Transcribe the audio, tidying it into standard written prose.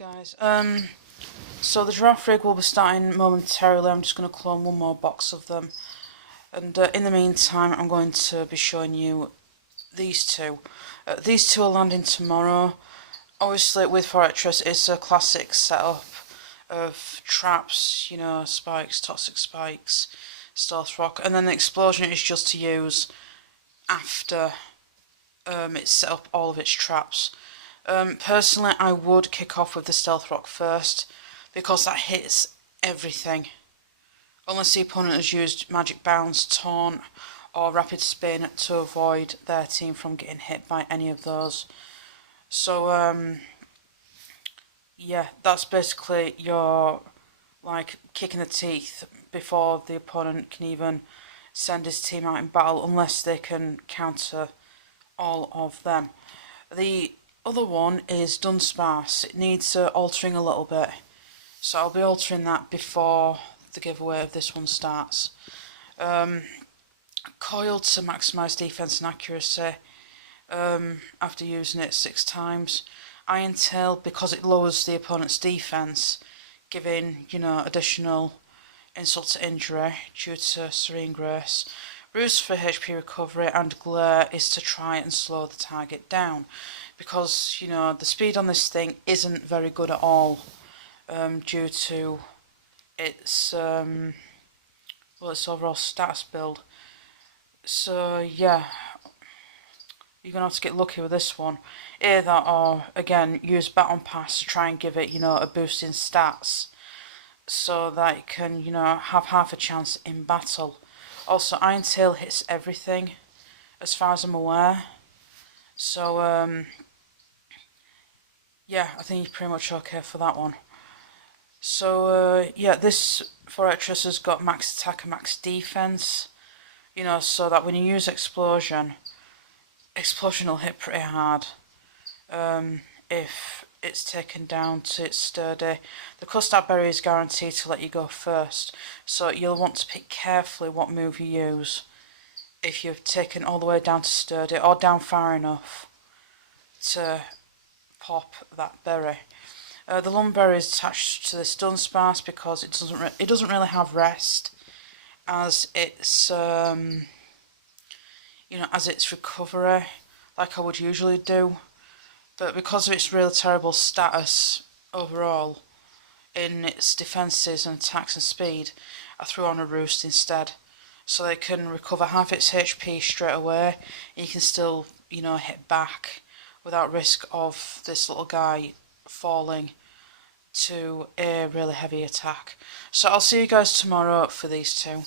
Guys, so the giraffe rig will be starting momentarily. I'm just going to clone one more box of them, and in the meantime I'm going to be showing you these two. These two are landing tomorrow. Obviously with Forretress it's a classic setup of traps, you know, spikes, toxic spikes, stealth rock, and then the explosion is just to use after it's set up all of its traps. Personally, I would kick off with the stealth rock first, because that hits everything. Unless the opponent has used magic bounce, taunt, or rapid spin to avoid their team from getting hit by any of those. So, yeah, that's basically your, like, kick in the teeth before the opponent can even send his team out in battle, unless they can counter all of them. The other one is Dunsparce. It needs altering a little bit, so I'll be altering that before the giveaway of this one starts. Coil to maximise defense and accuracy after using it 6 times. Iron Tail because it lowers the opponent's defense, giving, you know, additional insult to injury due to Serene Grace. Roost for HP recovery, and Glare is to try and slow the target down, because, you know, the speed on this thing isn't very good at all, due to its its overall stats build. So yeah, you're gonna have to get lucky with this one. Either or, again, use Baton Pass to try and give it, you know, a boost in stats, so that it can, you know, have half a chance in battle. Also, Iron Tail hits everything, as far as I'm aware. So, yeah, I think you're pretty much okay for that one. So, yeah, this Forretress has got max attack and max defense, you know, so that when you use Explosion will hit pretty hard. If it's taken down to its sturdy. The custard berry is guaranteed to let you go first, so you'll want to pick carefully what move you use if you've taken all the way down to sturdy, or down far enough to pop that berry. The lumberry is attached to this Dunsparce because it doesn't really have rest as its you know, as its recovery, like I would usually do. But because of its really terrible status overall in its defences and attacks and speed, I threw on a Roost instead, so they can recover half its HP straight away, and you can still, you know, hit back without risk of this little guy falling to a really heavy attack. So I'll see you guys tomorrow for these two.